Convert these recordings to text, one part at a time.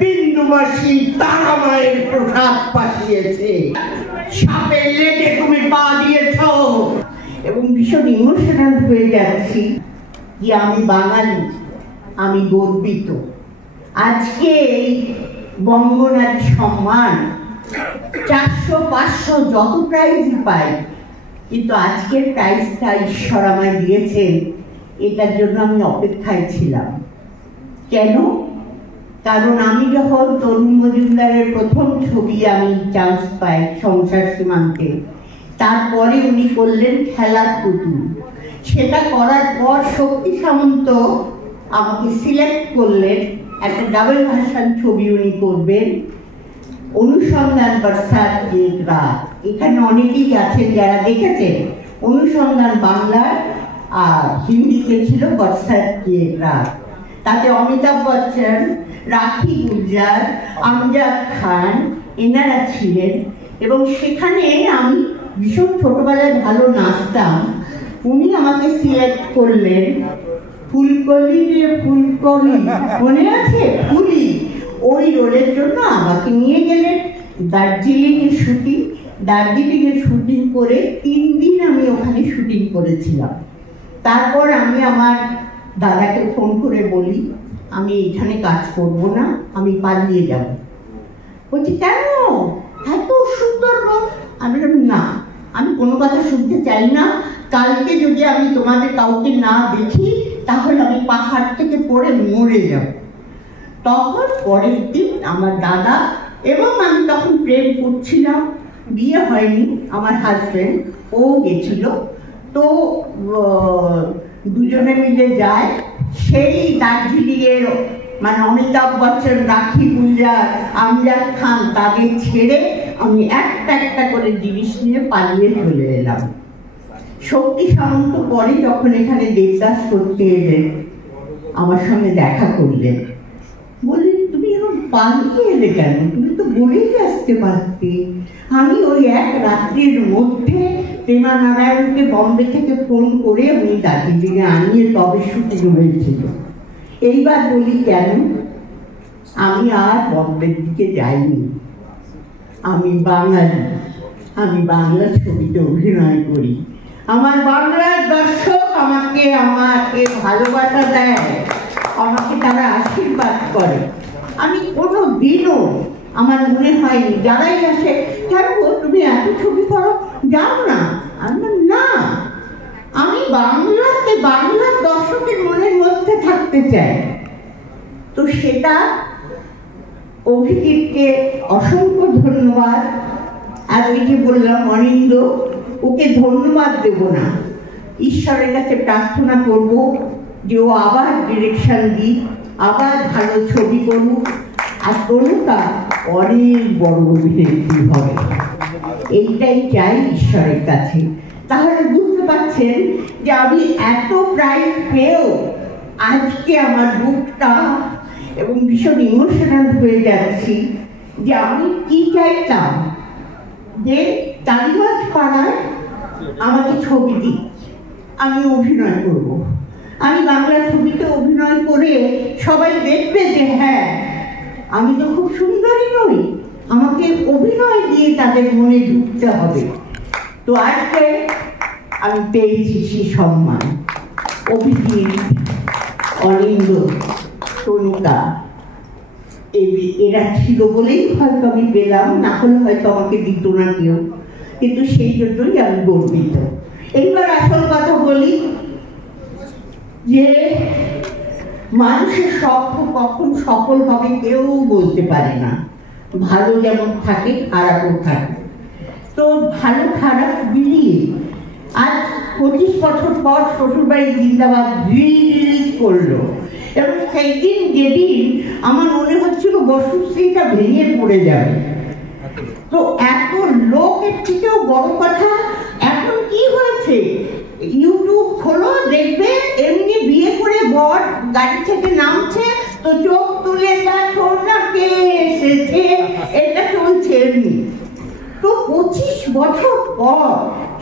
বিন্দুবাসী তারা মায়ের প্রসাদ পাঠিয়েছে। সাপের লেজে তুমি পা দিয়েছ এবং ভীষণ ইমোশনাল হয়ে যাচ্ছি যে আমি বাঙালি, আমি গর্বিত। আজকে এই বঙ্গনারী সম্মান 400-500 যত প্রাইজ পাই, কিন্তু আজকের প্রাইজটা ঈশ্বর আমায় দিয়েছেন, এটার জন্য আমি অপেক্ষায় ছিলাম। কেন? কারণ আমি যখন তরুণ মজুমদারের প্রথম ছবি আমি চান্স পাই সংসার সীমান্তে, তারপরে উনি করলেন খেলার পুতুল। সেটা করার পর শক্তি সামন্ত আমাকে সিলেক্ট করলেন, একটা ডাবল ভার্সন ছবি উনি করবেন, অনুসন্ধান বর্ষার রাত। এখানে অনেকেই আছেন যারা দেখেছেন। অনুসন্ধান বাংলার আর হিন্দিতে ছিল বর্ষার রাত। তাতে অমিতাভ বচ্চন, রাখি গুলজার, আমজাদ খান এনারা ছিলেন। এবং সেখানে আমি ভীষণ ছোটবেলায় ভালো নাচতাম। উনি আমাকে সিলেক্ট করলেন ফুলকলি রে ফুলকলি, মনে আছে? ফুলি, ওই রোলের জন্য আমাকে নিয়ে গেলেন দার্জিলিংয়ে শুটিং। দার্জিলিংয়ে শুটিং করে 3 দিন আমি ওখানে শুটিং করেছিলাম। তারপর আমি আমার দাদাকে ফোন করে বলি, আমি এখানে কাজ করব না, আমি পালিয়ে যাব। বলছি কেন? এত সুন্দর রোল। আমি বললাম না, আমি কোনো কথা শুনতে চাই না। কালকে যদি আমি তোমাদের কাউকে না দেখি, তাহলে আমি পাহাড় থেকে পড়ে মরে যাব। তখন পরের দিন আমার দাদা এবং আমি তখন প্রেম করছিলাম, বিয়ে হয়নি, আমার হাজবেন্ড, ও গেছিল। তো দুজনে মিলে যায় সেই দার্জিলিংয়ের, মানে অমিতাভ বচ্চন, রাখি গুলজার, আমজাদ খান তাদের ছেড়ে আমি একটা একটা করে জিনিস নিয়ে পালিয়ে চলে এলাম। শক্তি সামন্ত পরে যখন এখানে দেবদাস করতে এলেন, আমার সঙ্গে দেখা করলেন, বললেন তুমি এখন পালিয়ে এলে কেন? তুমি তো বলেই আসতে পারতে। আমি ওই এক রাত্রির মধ্যে প্রেমা নারায়ণকে বম্বে থেকে ফোন করে উনি দার্জিলিংয়ে আনিয়ে তবে শুটিং হয়েছিল। এইবার বলি কেন? আমি আর বম্বের দিকে যাইনি। আমি বাঙালি, আমি বাংলা ছবিতে অভিনয় করি। আমার বাংলার দর্শক আমাকে ভালোবাসা দেয়, আমাকে তারা আশীর্বাদ করে। আমি কোনো দিনও আমার মনে হয়নি যারাই আসে, কেন তুমি এত ছবি করো, যাও না। আমি না, আমি বাংলাতে বাংলার দর্শকের মনের মধ্যে থাকতে চাই। তো সেটা অভিজিৎকে অসংখ্য ধন্যবাদ। আর ওই যে বললাম অনিন্দ, ওকে ধন্যবাদ দেব না, ঈশ্বরের কাছে প্রার্থনা করব যে ও আবার ডিরেকশন দিক, আবার ভালো ছবি করুক, আর তনুকা অনেক বড় অভিনেত্রী হবে, এইটাই চাই ঈশ্বরের কাছে। তাহলে বুঝতে পারছেন যে আমি এত প্রাইজ পেয়েও আজকে আমার বুকটা এবং ভীষণ ইমোশনাল হয়ে যাচ্ছি যে আমি কি চাইতাম যে টালিগঞ্জ পাড়ায় আমাকে ছবি দিই, আমি অভিনয় করব। আমি বাংলা ছবিতে অভিনয় করে সবাই দেখবে যে হ্যাঁ আমি তো খুব সুন্দরী নই, আমাকে অভিনয় দিয়ে তাদের মনে ঢুকতে হবে। তো আজকে আমি পেয়েছি সেই সম্মান। অভিজিৎ, অনিন্দ, তনুকা এরা ছিল বলেই হয়তো আমি পেলাম, না হলে হয়তো আমাকে দিত না কেউ, কিন্তু সেই জন্যই আমি গর্বিত। এইবার আসল কথা বলি যে মানুষের স্বপ্ন কখন সফল হবে কেউ বলতে পারে না। ভালো যেমন থাকে খারাপও থাকে, তো ভালো খারাপ মিলিয়ে আজ 25 বছর পর শ্বশুরবাড়ি জিন্দাবাদ রিলিজ করলো। এবং সেই দিন যেদিন আমার মনে হচ্ছিল বসুশ্রীটা ভেঙে পড়ে যাবে, তো এত লোকের থেকেও বড় কথা এখন কি হয়েছে, ইউটিউব খোলো দেখবে এমনি বিয়ে করে বর গাড়ি থেকে নামছে, তো চোখ তুলে দেখো না কে এসেছে, এটা চলছে এমনি। তো 25 বছর পর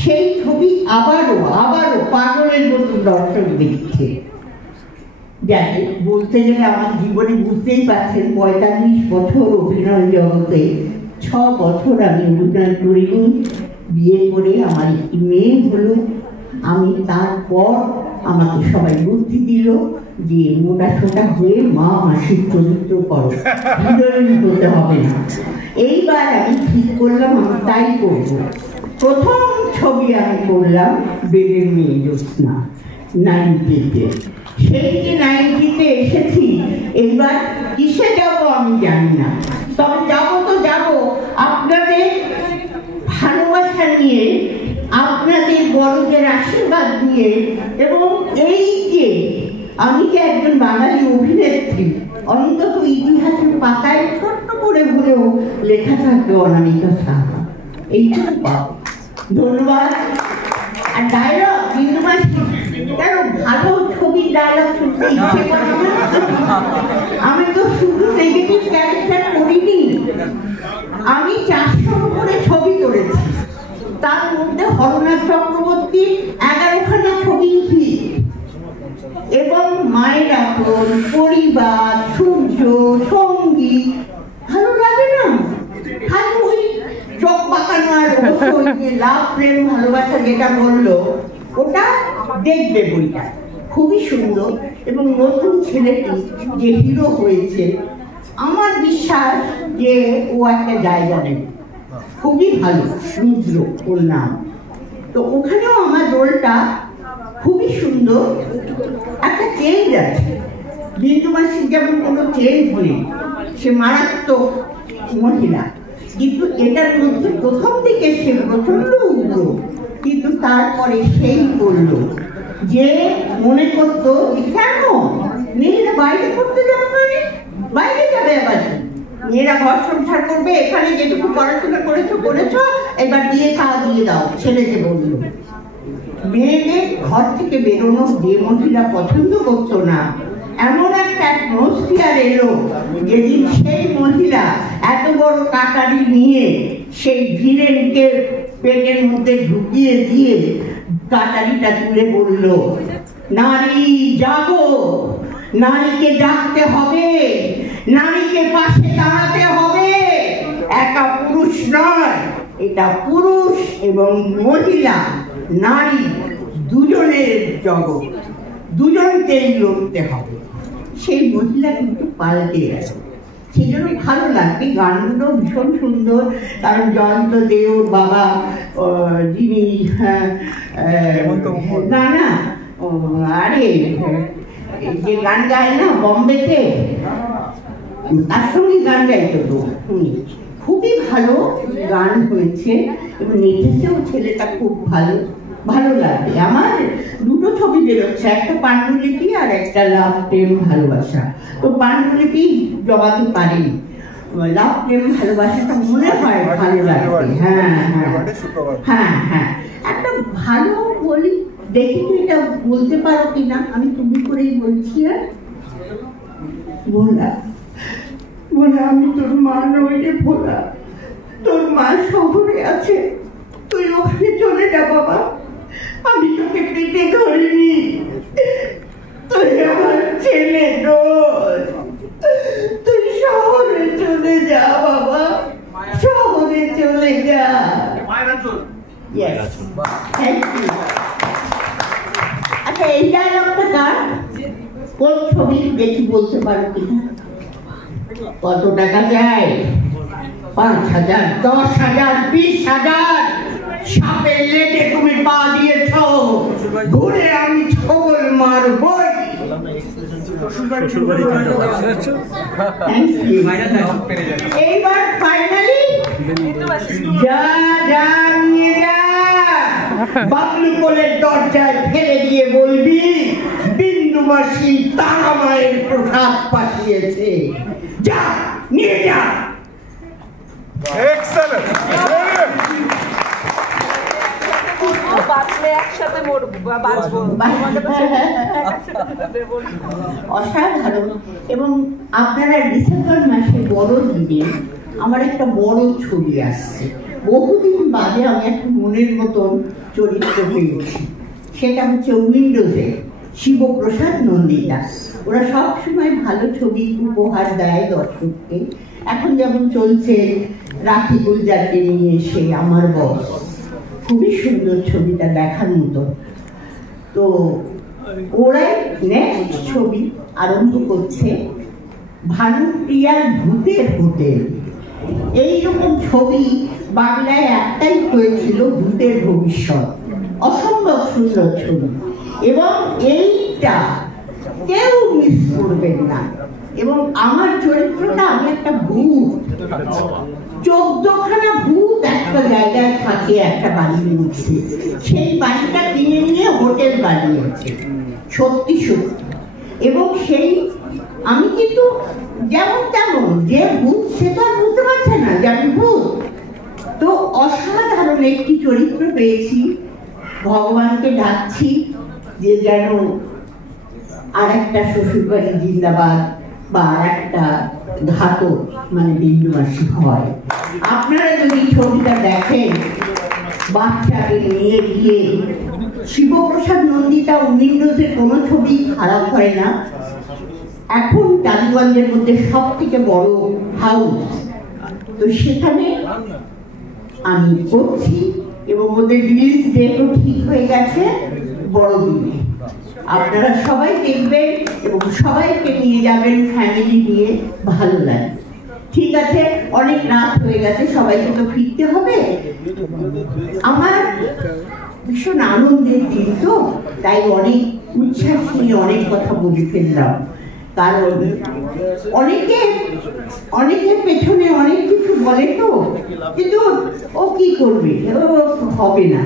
সেই ছবি আবারও পাগলের মতো দর্শক দেখছে। যাতে বলতে গেলে আমার জীবনে বুঝতেই পারছেন 45 বছর অভিনয় জগতে 6 বছর আমি অভিনয় করিনি। বিয়ে করে আমার একটি মেয়ে হলো। আমি তারপর আমাকে সবাই বুদ্ধি দিল যে মোটা সোটা হয়ে মা মাসির চরিত্র করো, হিরোইন হতে হবে না। এইবার আমি ঠিক করলাম আমি তাই করব। প্রথম ছবি আমি করলাম বেদের মেয়ে জ্যোৎস্না 90-তে। সেই যে 90-তে এসেছি, এবার কিসে যাব আমি জানি না, তবে যাবো তো যাবো আপনাদের ভালোবাসা নিয়ে, আপনাদের বড়দের আশীর্বাদ দিয়ে, এবং এই যে আমি যে একজন বাঙালি অভিনেত্রী, অন্তত ইতিহাসের পাতায় ছোট্ট করে হলেও লেখা থাকবে অনামিকা সাহা, এইটুকু পাবো। ধন্যবাদ। আর ডায়লগ কিন্তু কেন ভালো ছবির ডায়লগ শুনতে ইচ্ছে করে না। আমি তো শুধু নেগেটিভ ক্যারেক্টার করিনি, আমি 400 করে ছবি করেছি। তার মধ্যে হরনাথ চক্রবর্তী 11খানা ছবি হিট, এবং মায়ের আপন, পরিবার, সূর্য, সঙ্গীত। ভালো লাগে না? খালি ওই চোখ বাঁকানো আর লাভ, প্রেম, ভালোবাসা যেটা বললো ওটা দেখবে বইটা, খুবই সুন্দর। এবং নতুন ছেলেটি যে হিরো হয়েছে, আমার বিশ্বাস যে ও একটা জায়গা নেবে, খুবই ভালো। রুদ্র ওর নাম। তো ওখানেও আমার রোলটা খুবই সুন্দর। একটা চেঞ্জ আছে, বিন্দু মাসির যেমন কোনো চেঞ্জ নেই, সে মারাত্মক মহিলা, কিন্তু এটার মধ্যে প্রথম দিকে সে প্রচন্ড উগ্র, কিন্তু তারপরে সেই বললো যে মনে করতো কেন মেয়েরা বাইরে করতে যাবে, মানে বাইরে যাবে আবার, মেয়েরা ঘর সংসার করবে, এখানে যেটুকু পড়াশোনা করেছো করেছো, এবার বিয়ে খাওয়া দিয়ে দাও। ছেলেকে বললো মেয়েদের ঘর থেকে বেরোনো যে মহিলা পছন্দ করতো না, এমন একটা অ্যাটমসফিয়ার এলো যেদিন সেই মহিলা এত বড় কাটারি নিয়ে সেই ভিলেনকে পেটের মধ্যে ঢুকিয়ে দিয়ে কাটারিটা তুলে বলল, নারী জাগো, নারীকে জাগতে হবে, নারীকে পাশে দাঁড়াতে হবে। একা পুরুষ নয়, এটা পুরুষ এবং মহিলা, নারী দুজনের জগৎ, দুজনকেই লড়তে হবে। সেই মহিলা কিন্তু পাল্টে গেল, সেই জন্য ভালো লাগবে। গানগুলো ভীষণ সুন্দর, কারণ জয়ন্ত দেও বাবা যিনি না না আরে যে গান গায় না বম্বেতে, তার সঙ্গে গান গাইতো তো, খুবই ভালো গান হয়েছে এবং নেচেছেও ছেলেটা খুব ভালো, ভালো লাগবে। আমার দুটো ছবি বেরোচ্ছে, একটা পাণ্ডুলিপি আর একটা লাভ, প্রেম, ভালোবাসা। তো পাণ্ডুলিপি জবাতে পারিনি, লাভ, প্রেম, ভালোবাসাটা মনে হয় ভালো লাগবে। হ্যাঁ হ্যাঁ হ্যাঁ হ্যাঁ, একটা ভালো বলি, দেখি তো এটা বলতে পারো কিনা। আমি তুমি করেই বলছি। আর বলা বলে আমি তোর মা নই রে ভোলা, তোর মা শহরে আছে, তুই ওখানে চলে যা বাবা, আমি তোকে পেটে ধরিনি, তুই আমার ছেলে নয়, তুই শহরে চলে যা বাবা, শহরে চলে যা। আচ্ছা, এই ডায়লগটা কার, কোন ছবি দেখি বলতে পারো কিনা? কত টাকা চাই? 5,000, 10,000, 20,000? সাপের লেটে তুমি পা দিয়েছ, ঘুরে আমি ছবল মারবই। এইবার ফাইনালি যা যা নিয়ে যা, বাবলু কোলের দরজায় ফেলে দিয়ে বলবি বিন্দু মাসি তারা মায়ের প্রসাদ পাঠিয়েছে, যা নিয়ে যা। অসাধারণ। এবং আপনারা ডিসেম্বর মাসে বড় দিনে আমার একটা বড় ছবি আসছে, বহুদিন বাদে আমি একটা মনের মতন চরিত্র পেয়েছি, সেটা হচ্ছে উইন্ডোজে শিবপ্রসাদ নন্দিতা। ওরা সব সময় ভালো ছবি উপহার দেয় দর্শককে। এখন যেমন চলছে রাখি গুলজারকে নিয়ে এসে আমার বস, খুবই সুন্দর ছবিটা দেখার মতো। তো ওরাই নেক্সট ছবি আরম্ভ করছে ভানুপ্রিয়ার ভূতের হোটেল। এইরকম ছবি বাংলায় একটাই হয়েছিল, ভূতের ভবিষ্যৎ, অসম্ভব সুন্দর ছবি। এবং এইটা কেউ মিস করবেন না। এবং আমার চরিত্রটা, আমি একটা ভূত, 14খানা ভূত একটা জায়গায় থাকে একটা বাড়ির মধ্যে। সেই বাড়িটা কিনে নিয়ে হোটেল বানিয়েছে, সত্যি সত্যি। এবং সেই আমি কিন্তু যেমন তেমন, যে ভূত সে তো আর বুঝতে পারছে না যে আমি ভূত। তো অসাধারণ একটি চরিত্র পেয়েছি, ভগবানকে ডাকছি যে যেন আর একটা শ্বশুরবাড়ি জিন্দাবাদ বা আর একটা ঘাতক মানে বিন্দুমাসী হয়। আপনারা যদি ছবিটা দেখেন, বাচ্চাকে নিয়ে গিয়ে, শিবপ্রসাদ নন্দিতা উইন্ডোজের কোনো ছবি খারাপ হয় না। এখন টালিগঞ্জের মধ্যে সব থেকে বড় হাউস, তো সেখানে আমি করছি এবং ওদের রিলিজ ডেটও ঠিক হয়ে গেছে বড়দিনে। আপনারা সবাই দেখবেন এবং সবাইকে নিয়ে যাবেন, ফ্যামিলি নিয়ে, ভালো লাগে। ঠিক আছে, অনেক রাত হয়ে গেছে, সবাইকে তো ফিরতে হবে। আমার ভীষণ আনন্দের দিন, তো তাই অনেক উচ্ছ্বাস নিয়ে অনেক কথা বলে ফেললাম। কারণ অনেকের পেছনে অনেক কিছু বলে, তো কিন্তু ও কি করবে, ও হবে না।